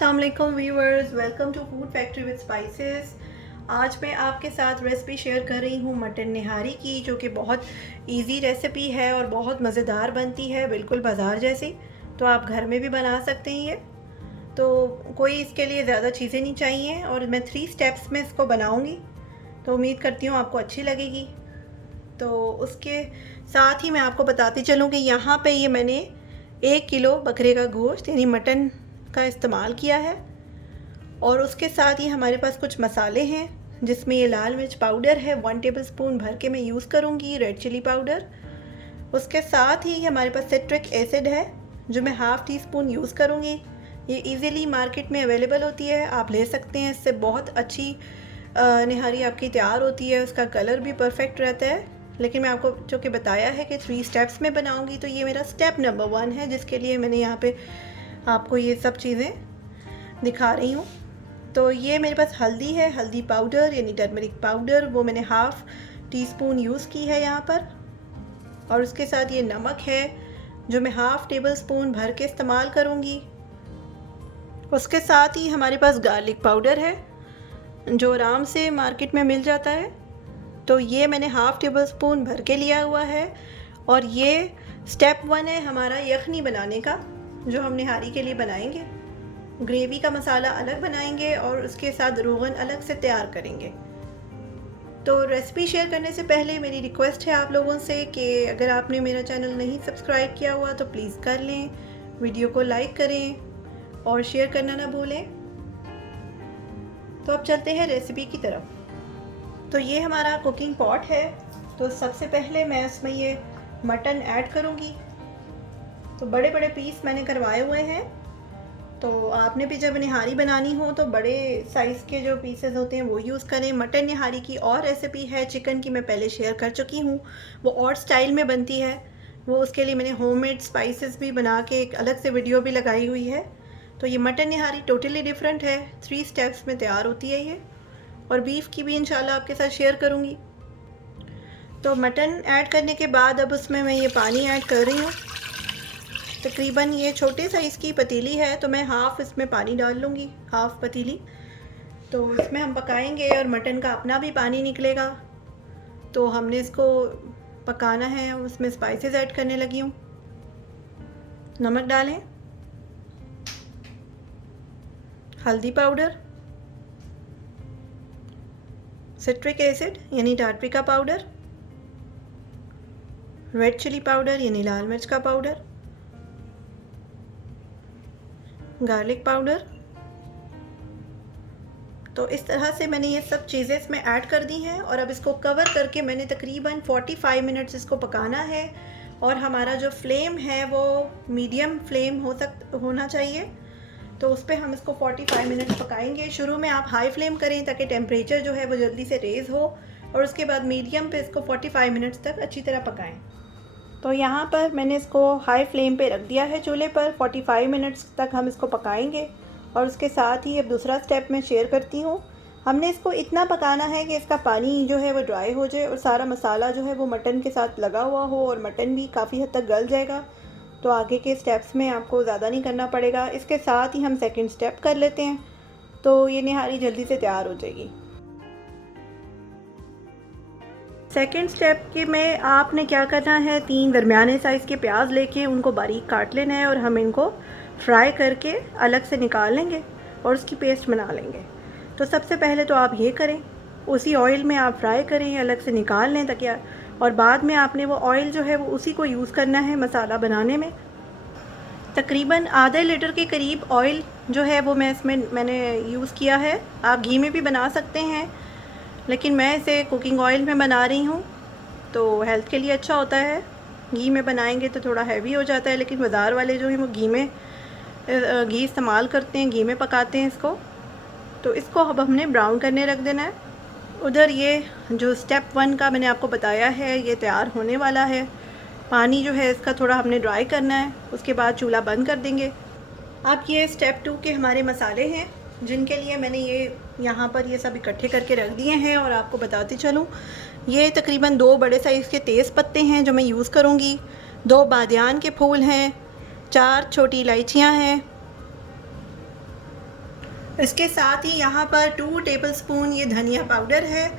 अस्सलामुअलैकुम viewers, welcome to Food Factory with spices. आज मैं आपके साथ रेसिपी शेयर कर रही हूँ मटन निहारी की, जो कि बहुत इजी रेसिपी है और बहुत मज़ेदार बनती है, बिल्कुल बाज़ार जैसी। तो आप घर में भी बना सकते हैं ये। तो कोई इसके लिए ज़्यादा चीज़ें नहीं चाहिए और मैं 3 स्टेप्स में इसको बनाऊँगी, तो उम्मीद करती हूँ आपको अच्छी लगेगी। तो उसके साथ ही मैं आपको बताती चलूँ कि यहाँ पे ये मैंने 1 किलो बकरे का गोश्त यानी मटन का इस्तेमाल किया है। और उसके साथ ही हमारे पास कुछ मसाले हैं, जिसमें ये लाल मिर्च पाउडर है 1 टेबलस्पून भर के मैं यूज़ करूँगी, रेड चिली पाउडर। उसके साथ ही हमारे पास सिट्रिक एसिड है जो मैं हाफ़ टी स्पून यूज़ करूँगी। ये इजीली मार्केट में अवेलेबल होती है, आप ले सकते हैं। इससे बहुत अच्छी निहारी आपकी तैयार होती है, उसका कलर भी परफेक्ट रहता है। लेकिन मैं आपको जो कि बताया है कि 3 स्टेप्स में बनाऊंगी, तो ये मेरा स्टेप नंबर 1 है, जिसके लिए मैंने यहाँ पे आपको ये सब चीज़ें दिखा रही हूँ। तो ये मेरे पास हल्दी है, हल्दी पाउडर यानी टर्मरिक पाउडर, वो मैंने हाफ़ टी स्पून यूज़ की है यहाँ पर। और उसके साथ ये नमक है जो मैं हाफ़ टेबल स्पून भर के इस्तेमाल करूँगी। उसके साथ ही हमारे पास गार्लिक पाउडर है जो आराम से मार्केट में मिल जाता है, तो ये मैंने हाफ़ टेबल स्पून भर के लिया हुआ है। और ये स्टेप 1 है हमारा यखनी बनाने का, जो हम निहारी के लिए बनाएंगे। ग्रेवी का मसाला अलग बनाएंगे और उसके साथ रोगन अलग से तैयार करेंगे। तो रेसिपी शेयर करने से पहले मेरी रिक्वेस्ट है आप लोगों से कि अगर आपने मेरा चैनल नहीं सब्सक्राइब किया हुआ तो प्लीज़ कर लें, वीडियो को लाइक करें और शेयर करना ना भूलें। तो अब चलते हैं रेसिपी की तरफ। तो ये हमारा कुकिंग पॉट है, तो सबसे पहले मैं इसमें ये मटन ऐड करूँगी। तो बड़े बड़े पीस मैंने करवाए हुए हैं। तो आपने भी जब निहारी बनानी हो तो बड़े साइज़ के जो पीसेस होते हैं वो यूज़ करें। मटन निहारी की और रेसिपी है चिकन की, मैं पहले शेयर कर चुकी हूँ, वो और स्टाइल में बनती है। वो उसके लिए मैंने होममेड स्पाइसेस भी बना के एक अलग से वीडियो भी लगाई हुई है। तो ये मटन निहारी टोटली डिफरेंट है, 3 स्टेप्स में तैयार होती है ये। और बीफ की भी इंशाल्लाह आपके साथ शेयर करूँगी। तो मटन ऐड करने के बाद अब उसमें मैं ये पानी ऐड कर रही हूँ। तकरीबन ये छोटे साइज़ की पतीली है, तो मैं हाफ़ इसमें पानी डाल लूँगी, हाफ़ पतीली। तो इसमें हम पकाएंगे और मटन का अपना भी पानी निकलेगा। तो हमने इसको पकाना है। उसमें स्पाइसेस ऐड करने लगी हूँ। नमक डालें, हल्दी पाउडर, सिट्रिक एसिड यानी टाटरिका पाउडर, रेड चिली पाउडर यानी लाल मिर्च का पाउडर, गार्लिक पाउडर। तो इस तरह से मैंने ये सब चीज़ें इसमें ऐड कर दी हैं और अब इसको कवर करके मैंने तकरीबन 45 मिनट्स इसको पकाना है। और हमारा जो फ्लेम है वो मीडियम फ्लेम होना चाहिए। तो उस पर हम इसको 45 मिनट्स पकाएंगे। शुरू में आप हाई फ्लेम करें ताकि टेम्परेचर जो है वो जल्दी से रेज़ हो, और उसके बाद मीडियम पे इसको 45 मिनट्स तक अच्छी तरह पकाएं। तो यहाँ पर मैंने इसको हाई फ्लेम पे रख दिया है चूल्हे पर। 45 मिनट्स तक हम इसको पकाएंगे। और उसके साथ ही अब दूसरा स्टेप मैं शेयर करती हूँ। हमने इसको इतना पकाना है कि इसका पानी जो है वो ड्राई हो जाए और सारा मसाला जो है वो मटन के साथ लगा हुआ हो और मटन भी काफ़ी हद तक गल जाएगा। तो आगे के स्टेप्स में आपको ज़्यादा नहीं करना पड़ेगा। इसके साथ ही हम सेकंड स्टेप कर लेते हैं, तो ये निहारी जल्दी से तैयार हो जाएगी। सेकेंड स्टेप के में आपने क्या करना है, 3 दरमियाने साइज़ के प्याज लेके उनको बारीक काट लेना है और हम इनको फ्राई करके अलग से निकाल लेंगे और उसकी पेस्ट बना लेंगे। तो सबसे पहले तो आप ये करें, उसी ऑयल में आप फ्राई करें, अलग से निकाल लें ताकि, और बाद में आपने वो ऑयल जो है वो उसी को यूज़ करना है मसाला बनाने में। तकरीबन आधे लीटर के करीब ऑयल जो है वो मैंने यूज़ किया है। आप घी में भी बना सकते हैं, लेकिन मैं इसे कुकिंग ऑयल में बना रही हूँ, तो हेल्थ के लिए अच्छा होता है। घी में बनाएंगे तो थोड़ा हैवी हो जाता है, लेकिन बाज़ार वाले जो हैं वो घी इस्तेमाल करते हैं, घी में पकाते हैं इसको। तो इसको अब हमने ब्राउन करने रख देना है। उधर ये जो स्टेप 1 का मैंने आपको बताया है ये तैयार होने वाला है। पानी जो है इसका थोड़ा हमने ड्राई करना है, उसके बाद चूल्हा बंद कर देंगे। अब ये स्टेप 2 के हमारे मसाले हैं, जिनके लिए मैंने ये यहाँ पर ये सब इकट्ठे करके रख दिए हैं। और आपको बताती चलूँ, ये तकरीबन 2 बड़े साइज़ के तेज़ पत्ते हैं जो मैं यूज़ करूँगी, 2 बादियान के फूल हैं, 4 छोटी इलायचियाँ हैं, इसके साथ ही यहाँ पर 2 टेबलस्पून ये धनिया पाउडर है,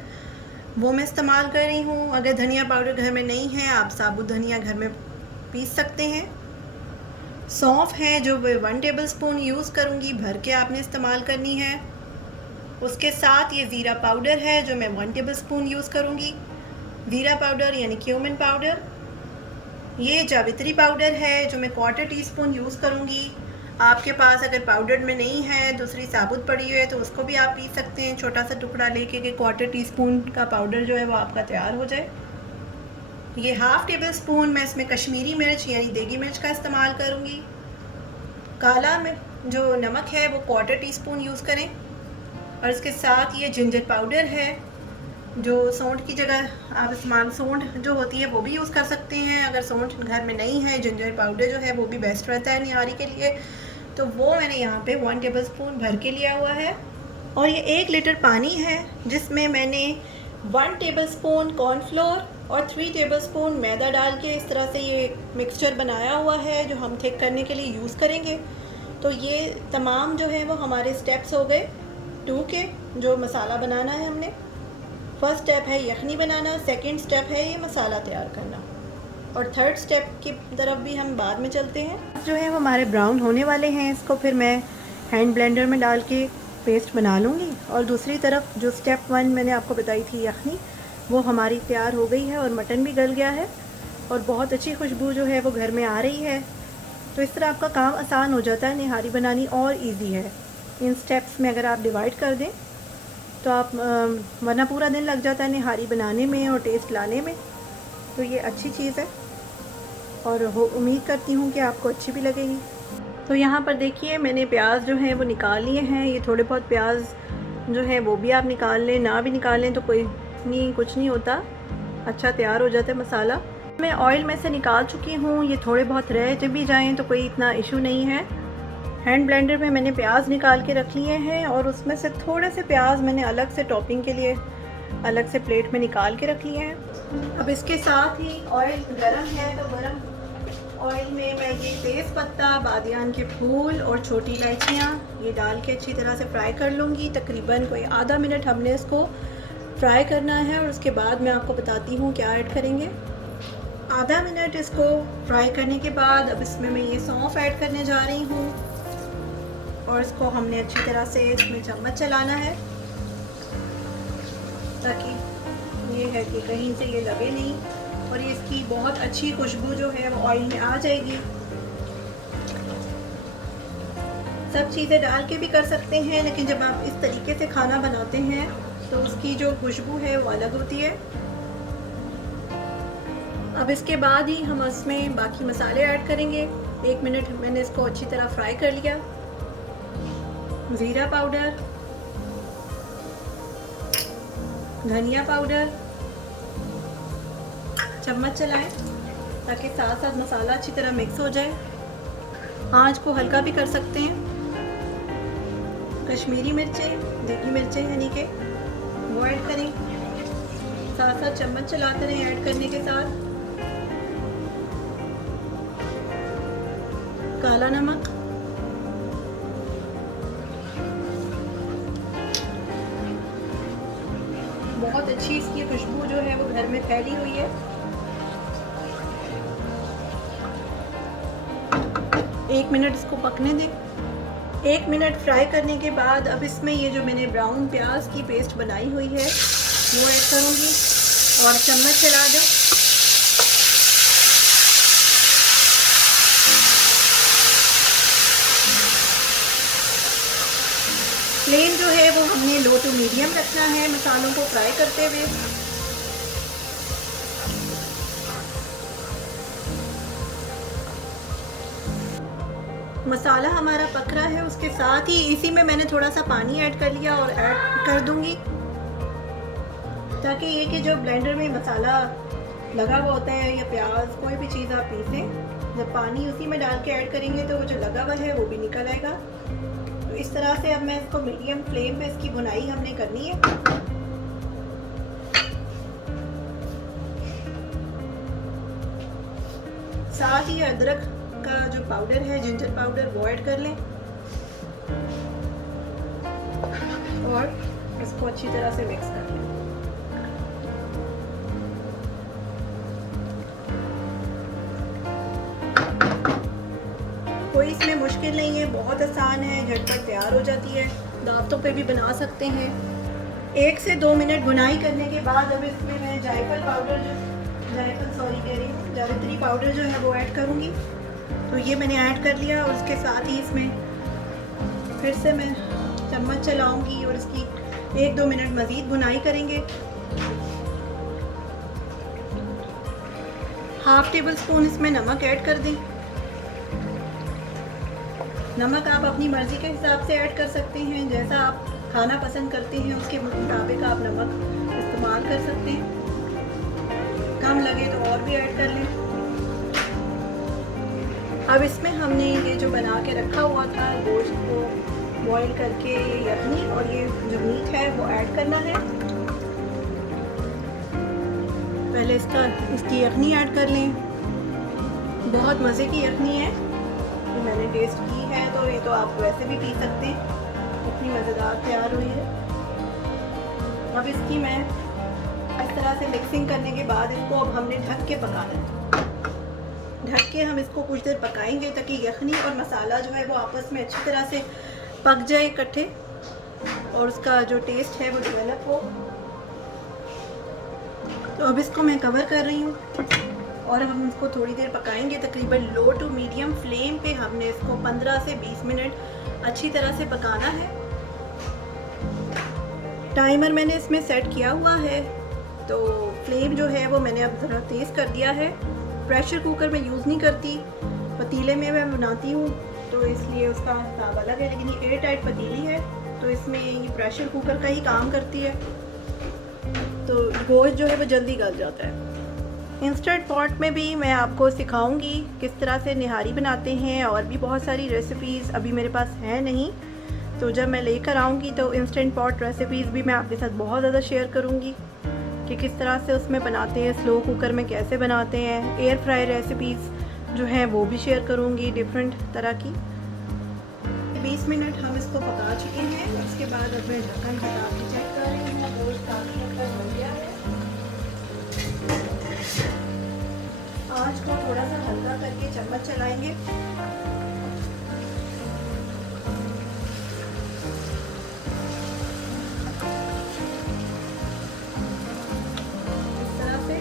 वो मैं इस्तेमाल कर रही हूँ। अगर धनिया पाउडर घर में नहीं है, आप साबुत धनिया घर में पीस सकते हैं। सौंफ है जो 1 टेबलस्पून यूज़ करूँगी, भर के आपने इस्तेमाल करनी है। उसके साथ ये ज़ीरा पाउडर है जो मैं 1 टेबलस्पून यूज़ करूँगी। ज़ीरा पाउडर यानी क्यूमिन पाउडर। ये जावित्री पाउडर है जो मैं 1/4 टीस्पून यूज़ करूँगी। आपके पास अगर पाउडर में नहीं है, दूसरी साबुत पड़ी हुई है, तो उसको भी आप पीस सकते हैं। छोटा सा टुकड़ा लेके कि 1/4 टीस्पून का पाउडर जो है वो आपका तैयार हो जाए। ये 1/2 टेबलस्पून मैं इसमें कश्मीरी मिर्च यानी देगी मिर्च का इस्तेमाल करूँगी। काला में जो नमक है वो 1/4 टीस्पून यूज़ करें। और इसके साथ ये जिंजर पाउडर है जो सौंठ की जगह आप इस्तेमाल, सौंठ जो होती है वो भी यूज़ कर सकते हैं। अगर सौंठ घर में नहीं है, जिंजर पाउडर जो है वो भी बेस्ट रहता है निहारी के लिए। तो वो मैंने यहाँ पे 1 टेबलस्पून भर के लिया हुआ है। और ये 1 लीटर पानी है जिसमें मैंने 1 टेबलस्पून कॉर्नफ्लोर और 3 टेबलस्पून मैदा डाल के इस तरह से ये मिक्सचर बनाया हुआ है जो हम थिक करने के लिए यूज़ करेंगे। तो ये तमाम जो है वो हमारे स्टेप्स हो गए 2 के, जो मसाला बनाना है हमने। फर्स्ट स्टेप है यखनी बनाना, सेकंड स्टेप है ये मसाला तैयार करना, और थर्ड स्टेप की तरफ भी हम बाद में चलते हैं। जो है वो हमारे ब्राउन होने वाले हैं, इसको फिर मैं हैंड ब्लेंडर में डाल के पेस्ट बना लूँगी। और दूसरी तरफ जो स्टेप 1 मैंने आपको बताई थी यखनी, वो हमारी तैयार हो गई है और मटन भी गल गया है और बहुत अच्छी खुशबू जो है वो घर में आ रही है। तो इस तरह आपका काम आसान हो जाता है, निहारी बनानी और ईजी है। इन स्टेप्स में अगर आप डिवाइड कर दें तो आप वरना पूरा दिन लग जाता है निहारी बनाने में और टेस्ट लाने में। तो ये अच्छी चीज़ है और उम्मीद करती हूँ कि आपको अच्छी भी लगेगी। तो यहाँ पर देखिए मैंने प्याज जो है वो निकाल लिए हैं। ये थोड़े बहुत प्याज जो है वो भी आप निकाल लें, ना भी निकाल लें तो कोई नहीं, कुछ नहीं होता, अच्छा तैयार हो जाता है मसाला। मैं ऑयल में से निकाल चुकी हूँ, ये थोड़े बहुत रह भी जाएँ तो कोई इतना इशू नहीं है। हैंड ब्लेंडर में मैंने प्याज निकाल के रख लिए हैं और उसमें से थोड़े से प्याज मैंने अलग से टॉपिंग के लिए अलग से प्लेट में निकाल के रख लिए हैं। अब इसके साथ ही ऑयल गरम है तो गरम ऑयल में मैं ये तेज़ पत्ता, बादियान के फूल और छोटी इलायचियाँ ये डाल के अच्छी तरह से फ्राई कर लूँगी। तकरीबन कोई आधा मिनट हमने इसको फ्राई करना है और उसके बाद मैं आपको बताती हूँ क्या ऐड करेंगे। आधा मिनट इसको फ्राई करने के बाद अब इसमें मैं ये सौंफ ऐड करने जा रही हूँ और इसको हमने अच्छी तरह से इसमें चम्मच चलाना है ताकि ये है कि कहीं से ये लगे नहीं, और ये इसकी बहुत अच्छी खुशबू जो है वो ऑयल में आ जाएगी। सब चीज़ें डाल के भी कर सकते हैं, लेकिन जब आप इस तरीके से खाना बनाते हैं तो उसकी जो खुशबू है वो अलग होती है। अब इसके बाद ही हम इसमें बाकी मसाले ऐड करेंगे। 1 मिनट मैंने इसको अच्छी तरह फ्राई कर लिया। ज़ीरा पाउडर, धनिया पाउडर, चम्मच चलाएं ताकि साथ साथ मसाला अच्छी तरह मिक्स हो जाए। आंच को हल्का भी कर सकते हैं। कश्मीरी मिर्चें, देगी मिर्चें यानी कि वो ऐड करें, साथ साथ चम्मच चलाते रहें ऐड करने के साथ। काला नमक, बहुत अच्छी इसकी खुशबू जो है वो घर में फैली हुई है। 1 मिनट इसको पकने दें। 1 मिनट फ्राई करने के बाद अब इसमें ये जो मैंने ब्राउन प्याज की पेस्ट बनाई हुई है वो ऐड करूँगी और चम्मच चला दो। फ्लेम जो है वो हमने लो टू मीडियम रखना है मसालों को फ्राई करते हुए। मसाला हमारा पक रहा है, उसके साथ ही इसी में मैंने थोड़ा सा पानी ऐड कर लिया और ऐड कर दूंगी ताकि ये कि जो ब्लेंडर में मसाला लगा हुआ होता है या प्याज कोई भी चीज़ आप पीसें, जब पानी उसी में डाल के ऐड करेंगे तो वो जो लगा हुआ है वो भी निकल आएगा। तो इस तरह से अब मैं इसको मीडियम फ्लेम पे इसकी भुनाई हमने करनी है। साथ ही अदरक का जो पाउडर है, जिंजर पाउडर, वो ऐड कर लें। और इसको अच्छी तरह से मिक्स कर लें। कोई इसमें मुश्किल नहीं है, बहुत आसान है, झटपट तैयार हो जाती है, दावतों पे भी बना सकते हैं। 1 से 2 मिनट बुनाई करने के बाद अब इसमें मैं जावित्री पाउडर जो है वो ऐड करूँगी। तो ये मैंने ऐड कर लिया और उसके साथ ही इसमें फिर से मैं चम्मच चलाऊँगी और इसकी 1-2 मिनट मज़ीद बुनाई करेंगे। 1/2 टेबल स्पून इसमें नमक ऐड कर दें। नमक आप अपनी मर्ज़ी के हिसाब से ऐड कर सकते हैं, जैसा आप खाना पसंद करते हैं उसके मुताबिक आप नमक इस्तेमाल कर सकते हैं। कम लगे तो और भी ऐड कर लें। अब इसमें हमने ये जो बना के रखा हुआ था गोश्त को बॉईल करके, ये यखनी और ये जो मीट है वो ऐड करना है। पहले इसकी यखनी ऐड कर लें। बहुत मज़े की यखनी है, तो मैंने टेस्ट की है, तो ये तो आप वैसे भी पी सकते हैं, इतनी मज़ेदार तैयार हुई है। अब इसकी मैं इस तरह से मिक्सिंग करने के बाद इसको अब हमने ढक के पकाना है। ढक के हम इसको कुछ देर पकाएंगे ताकि यखनी और मसाला जो है वो आपस में अच्छी तरह से पक जाए इकट्ठे और उसका जो टेस्ट है वो डेवलप हो। तो अब इसको मैं कवर कर रही हूँ और हम इसको थोड़ी देर पकाएंगे। तकरीबन लो टू मीडियम फ्लेम पे हमने इसको 15 से 20 मिनट अच्छी तरह से पकाना है। टाइमर मैंने इसमें सेट किया हुआ है, तो फ्लेम जो है वो मैंने अब ज़रा तेज़ कर दिया है। प्रेशर कुकर में यूज़ नहीं करती, पतीले में मैं बनाती हूँ, तो इसलिए उसका हिसाब अलग है, लेकिन ये एयर टाइट पतीली है तो इसमें ये प्रेशर कुकर का ही काम करती है, तो गोश्त जो है वो जल्दी गल जाता है। इंस्टेंट पॉट में भी मैं आपको सिखाऊंगी किस तरह से निहारी बनाते हैं, और भी बहुत सारी रेसिपीज़ अभी मेरे पास है नहीं, तो जब मैं लेकर आऊँगी तो इंस्टेंट पॉट रेसिपीज़ भी मैं आपके साथ बहुत ज़्यादा शेयर करूँगी कि किस तरह से उसमें बनाते हैं, स्लो कुकर में कैसे बनाते हैं। एयर फ्राई रेसिपीज़ जो हैं वो भी शेयर करूँगी डिफरेंट तरह की। 20 मिनट हम इसको पका चुके हैं, उसके बाद अब मैं ढक्कन हटा के चेक कर रही हूँ। गोश्त काफ़ी हद तक बन गया है। आँच को थोड़ा सा हल्का करके चम्मच चलाएंगे। इस तरह से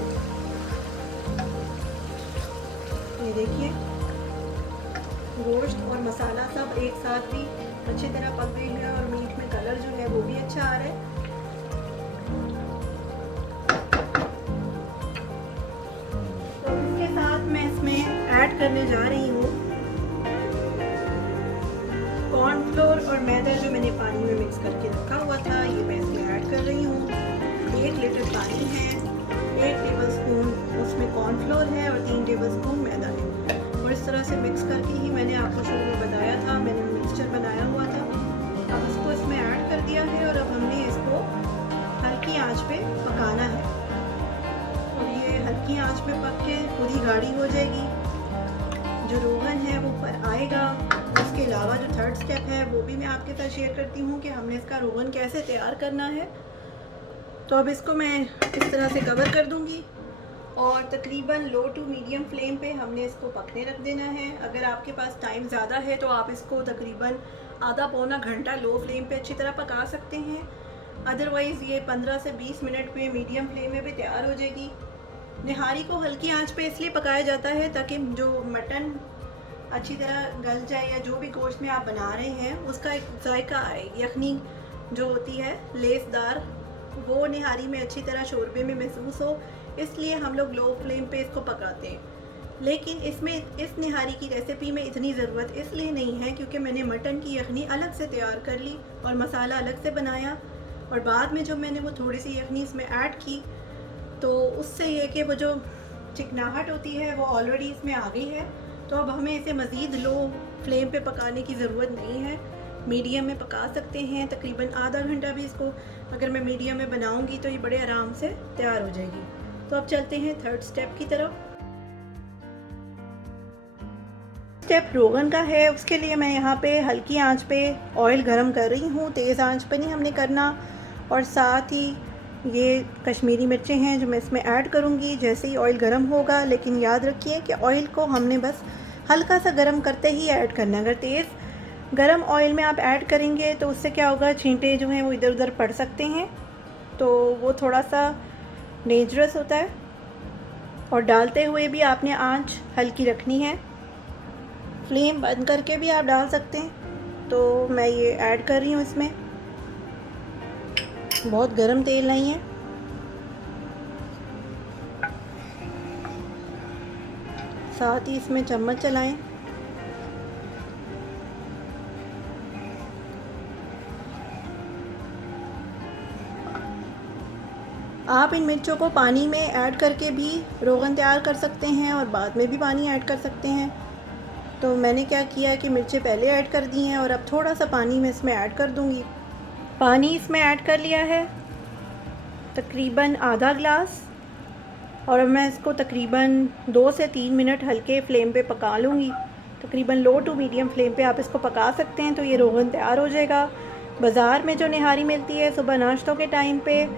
ये देखिए गोश्त और मसाला सब एक साथ भी अच्छी तरह पक गई है और मीट में कलर जो है वो भी अच्छा आ रहा है। तो इसके साथ मैं इसमें ऐड करने जा रही हूँ कॉर्नफ्लोर और मैदा जो मैंने पानी में मिक्स करके रखा हुआ था, ये मैं इसमें ऐड कर रही हूँ। 1 लीटर पानी है, 1 टेबल स्पून उसमें कॉर्नफ्लोर है और 3 टेबल स्पून मैदा है। और इस तरह से मिक्स करके ही मैंने आपको शुरू में बताया था, मैंने मिक्सचर बनाया हुआ था। अब इसको इसमें ऐड कर दिया है और अब हमने इसको हल्की आंच पे पकाना है और ये हल्की आंच पे पक के खुद ही गाढ़ी हो जाएगी। जो रोगन है वो ऊपर आएगा। उसके अलावा जो थर्ड स्टेप है वो भी मैं आपके साथ शेयर करती हूँ कि हमने इसका रोगन कैसे तैयार करना है। तो अब इसको मैं इस तरह से कवर कर दूँगी और तकरीबन लो टू मीडियम फ्लेम पे हमने इसको पकने रख देना है। अगर आपके पास टाइम ज़्यादा है तो आप इसको तकरीबन आधा पौना घंटा लो फ्लेम पे अच्छी तरह पका सकते हैं। अदरवाइज़ ये 15 से 20 मिनट में मीडियम फ्लेम में भी तैयार हो जाएगी। निहारी को हल्की आंच पे इसलिए पकाया जाता है ताकि जो मटन अच्छी तरह गल जाए या जो भी गोश्त में आप बना रहे हैं उसका एक जायका आए। यखनी जो होती है लेसदार, वो निहारी में अच्छी तरह शोरबे में महसूस हो, इसलिए हम लोग लो फ्लेम पे इसको पकाते हैं। लेकिन इसमें इस निहारी की रेसिपी में इतनी ज़रूरत इसलिए नहीं है क्योंकि मैंने मटन की यखनी अलग से तैयार कर ली और मसाला अलग से बनाया, और बाद में जब मैंने वो थोड़ी सी यखनी इसमें ऐड की तो उससे ये कि वो जो चिकनाहट होती है वो ऑलरेडी इसमें आ गई है। तो अब हमें इसे मज़ीद लो फ्लेम पे पकाने की ज़रूरत नहीं है, मीडियम में पका सकते हैं। तकरीबन आधा घंटा भी इसको अगर मैं मीडियम में बनाऊंगी तो ये बड़े आराम से तैयार हो जाएगी। तो अब चलते हैं थर्ड स्टेप की तरफ। स्टेप रोगन का है। उसके लिए मैं यहाँ पे हल्की आंच पे ऑयल गरम कर रही हूँ, तेज़ आंच पे नहीं हमने करना। और साथ ही ये कश्मीरी मिर्चें हैं जो मैं इसमें ऐड करूँगी जैसे ही ऑयल गरम होगा। लेकिन याद रखिए कि ऑयल को हमने बस हल्का सा गरम करते ही ऐड करना है। अगर तेज़ गरम ऑयल में आप ऐड करेंगे तो उससे क्या होगा, छींटे जो हैं वो इधर उधर पड़ सकते हैं, तो वो थोड़ा सा डेंजरस होता है। और डालते हुए भी आपने आंच हल्की रखनी है, फ्लेम बंद करके भी आप डाल सकते हैं। तो मैं ये ऐड कर रही हूँ इसमें, बहुत गरम तेल नहीं है। साथ ही इसमें चम्मच चलाएं। आप इन मिर्चों को पानी में ऐड करके भी रोगन तैयार कर सकते हैं और बाद में भी पानी ऐड कर सकते हैं। तो मैंने क्या किया कि मिर्चें पहले ऐड कर दी हैं और अब थोड़ा सा पानी मैं इसमें ऐड कर दूंगी। पानी इसमें ऐड कर लिया है तकरीबन आधा ग्लास, और अब मैं इसको तकरीबन 2 से 3 मिनट हल्के फ्लेम पे पका लूँगी। तकरीबन लो टू मीडियम फ्लेम पे आप इसको पका सकते हैं, तो ये रोगन तैयार हो जाएगा। बाज़ार में जो निहारी मिलती है सुबह नाश्तों के टाइम पे,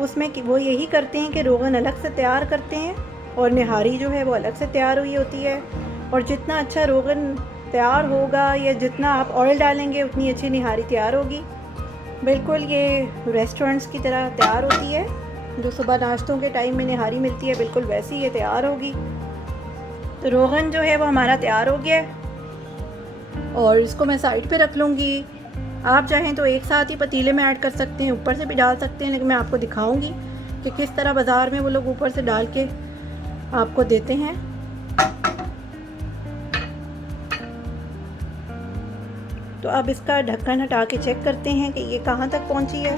उसमें वो यही करते हैं कि रोगन अलग से तैयार करते हैं और निहारी जो है वो अलग से तैयार हुई होती है। और जितना अच्छा रोगन तैयार होगा या जितना आप ऑयल डालेंगे उतनी अच्छी निहारी तैयार होगी। बिल्कुल ये रेस्टोरेंट्स की तरह तैयार होती है, जो सुबह नाश्तों के टाइम में निहारी मिलती है, बिल्कुल वैसी ये तैयार होगी। तो रोगन जो है वो हमारा तैयार हो गया है और इसको मैं साइड पे रख लूँगी। आप चाहें तो एक साथ ही पतीले में ऐड कर सकते हैं, ऊपर से भी डाल सकते हैं, लेकिन मैं आपको दिखाऊंगी कि किस तरह बाज़ार में वो लोग ऊपर से डाल के आपको देते हैं। तो अब इसका ढक्कन हटा के चेक करते हैं कि ये कहाँ तक पहुँची है।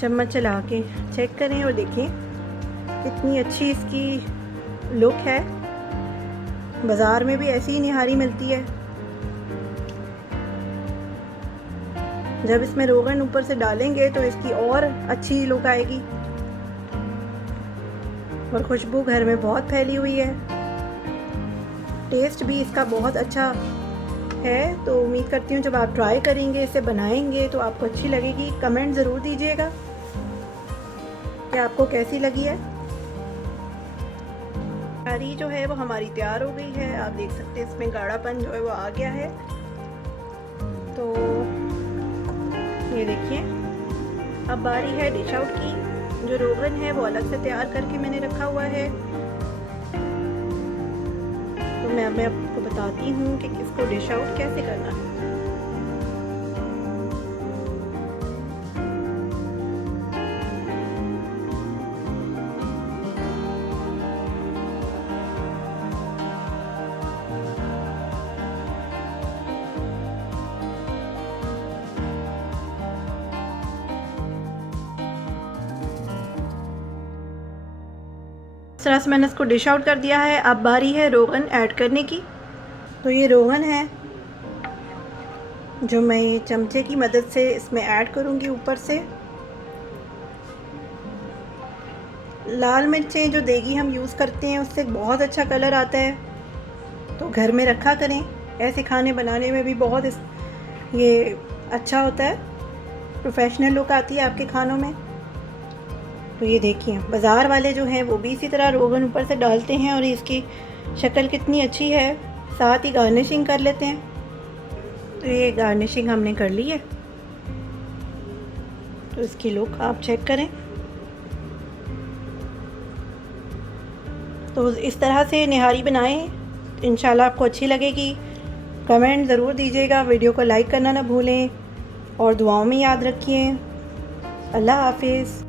चम्मच चला के चेक करें और देखें कितनी अच्छी इसकी लुक है। बाज़ार में भी ऐसी ही निहारी मिलती है। जब इसमें रोगन ऊपर से डालेंगे तो इसकी और अच्छी लुक आएगी और खुशबू घर में बहुत फैली हुई है। टेस्ट भी इसका बहुत अच्छा है। तो उम्मीद करती हूँ जब आप ट्राई करेंगे, इसे बनाएंगे तो आपको अच्छी लगेगी। कमेंट ज़रूर दीजिएगा कि आपको कैसी लगी है। निहारी जो है वो हमारी तैयार हो गई है। आप देख सकते हैं इसमें गाढ़ापन जो है वो आ गया है। तो ये देखिए, अब बारी है डिश आउट की। जो रोगन है वो अलग से तैयार करके मैंने रखा हुआ है। तो मैं आपको बताती हूँ कि इसको डिश आउट कैसे करना है। इस तरह से मैंने इसको डिश आउट कर दिया है। अब बारी है रोगन ऐड करने की। तो ये रोगन है जो मैं ये चमचे की मदद से इसमें ऐड करूँगी ऊपर से। लाल मिर्चें जो देगी हम यूज़ करते हैं उससे बहुत अच्छा कलर आता है, तो घर में रखा करें। ऐसे खाने बनाने में भी बहुत ये अच्छा होता है, प्रोफेशनल लुक आती है आपके खानों में। तो ये देखिए, बाज़ार वाले जो हैं वो भी इसी तरह रोगन ऊपर से डालते हैं और इसकी शक्ल कितनी अच्छी है। साथ ही गार्निशिंग कर लेते हैं। तो ये गार्निशिंग हमने कर ली है। तो इसकी लुक आप चेक करें। तो इस तरह से निहारी बनाएं, इंशाल्लाह आपको अच्छी लगेगी। कमेंट ज़रूर दीजिएगा, वीडियो को लाइक करना ना भूलें और दुआओं में याद रखिए। अल्लाह हाफिज़।